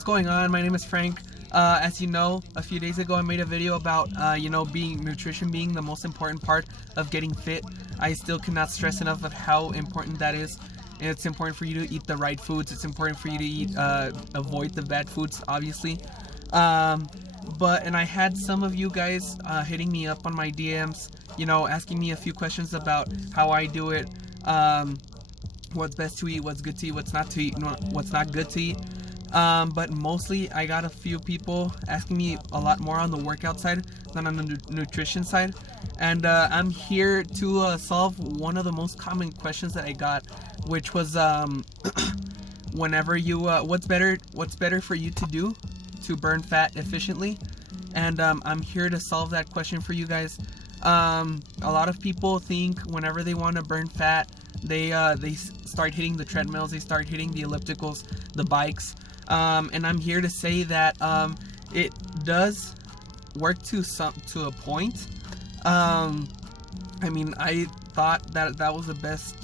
What's going on? My name is Frank. As you know, a few days ago I made a video about nutrition being the most important part of getting fit. I still cannot stress enough of how important that is. It's important for you to eat the right foods. It's important for you to eat avoid the bad foods, obviously. And I had some of you guys hitting me up on my DMs, asking me a few questions about how I do it, what's best to eat, what's good to eat, what's not to eat, what's not good to eat. But mostly I got a few people asking me a lot more on the workout side than on the nutrition side. And I'm here to solve one of the most common questions that I got, which was whenever you what's better for you to do to burn fat efficiently. And I'm here to solve that question for you guys. A lot of people think whenever they want to burn fat, they start hitting the treadmills, they start hitting the ellipticals, the bikes. And I'm here to say that it does work to a point. I thought that was the best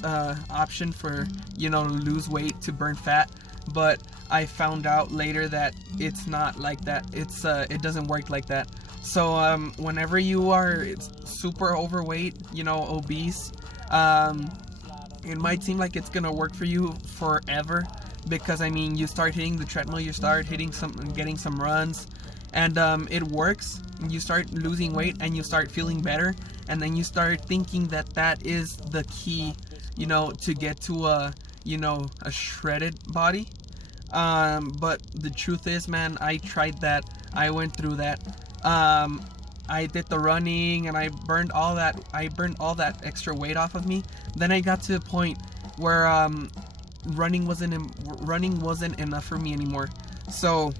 option for to lose weight, to burn fat, but I found out later that it's not like that. It doesn't work like that. So whenever you are super overweight, obese, it might seem like it's gonna work for you forever, because you start hitting the treadmill, you start getting some runs, and it works. You start losing weight and you start feeling better, and then you start thinking that is the key, to get to a shredded body. But the truth is, man, I tried that. I went through that. I did the running and I burned all that extra weight off of me. Then I got to a point where running wasn't enough for me anymore. So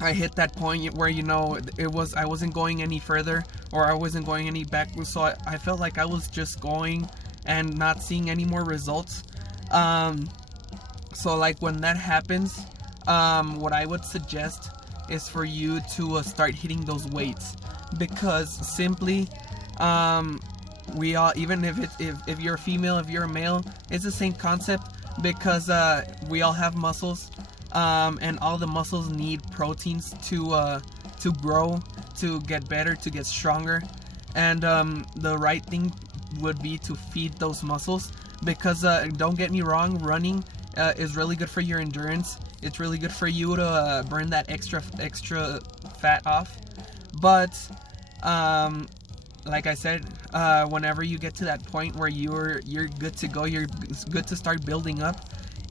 I hit that point where I wasn't going any further, or I wasn't going any backwards. So I felt like I was just going and not seeing any more results. So like when that happens, what I would suggest is for you to start hitting those weights, because simply we all, even if you're a female, if you're a male, it's the same concept, because we all have muscles, and all the muscles need proteins to grow, to get better, to get stronger. And the right thing would be to feed those muscles, because don't get me wrong, running is really good for your endurance. It's really good for you to burn that extra fat off. But like I said, whenever you get to that point where you're good to go, you're good to start building up.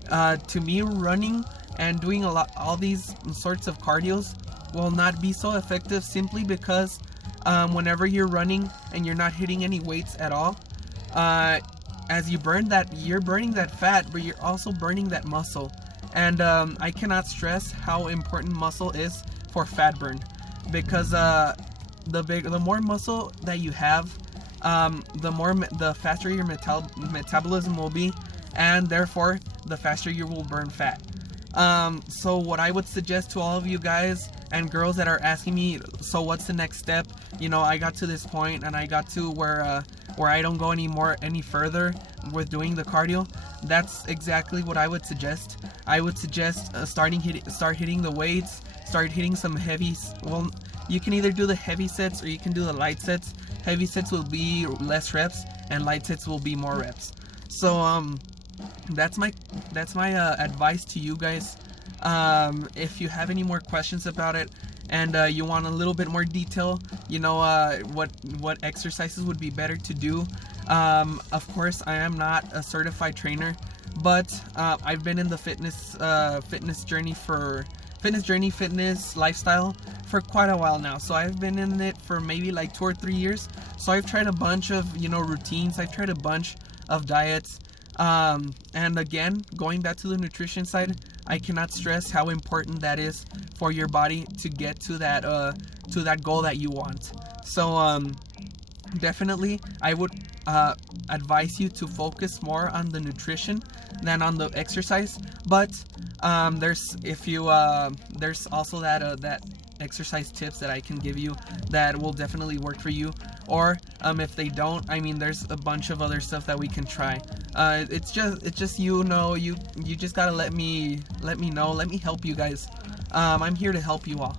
To me, running and doing all these sorts of cardios will not be so effective, simply because whenever you're running and you're not hitting any weights at all, as you burn that, you're burning that fat, but you're also burning that muscle. And I cannot stress how important muscle is for fat burn, because the more muscle that you have, the faster your metabolism will be, and therefore the faster you will burn fat. So what I would suggest to all of you guys and girls that are asking me, so what's the next step? I got to this point and I got to where I don't go any further with doing the cardio. That's exactly what I would suggest. I would suggest start hitting the weights, start hitting some heavy. Well, you can either do the heavy sets or you can do the light sets. Heavy sets will be less reps and light sets will be more reps. So that's my advice to you guys. If you have any more questions about it, and you want a little bit more detail, what exercises would be better to do. Of course, I am not a certified trainer, but I've been in the fitness lifestyle for quite a while now. So I've been in it for maybe like 2 or 3 years. So I've tried a bunch of routines. I've tried a bunch of diets. And again, going back to the nutrition side, I cannot stress how important that is for your body to get to that goal that you want. So definitely I would advise you to focus more on the nutrition than on the exercise. But there's also that exercise tips that I can give you that will definitely work for you. Or if they don't, there's a bunch of other stuff that we can try. It's just you just gotta let me know, let me help you guys. I'm here to help you all.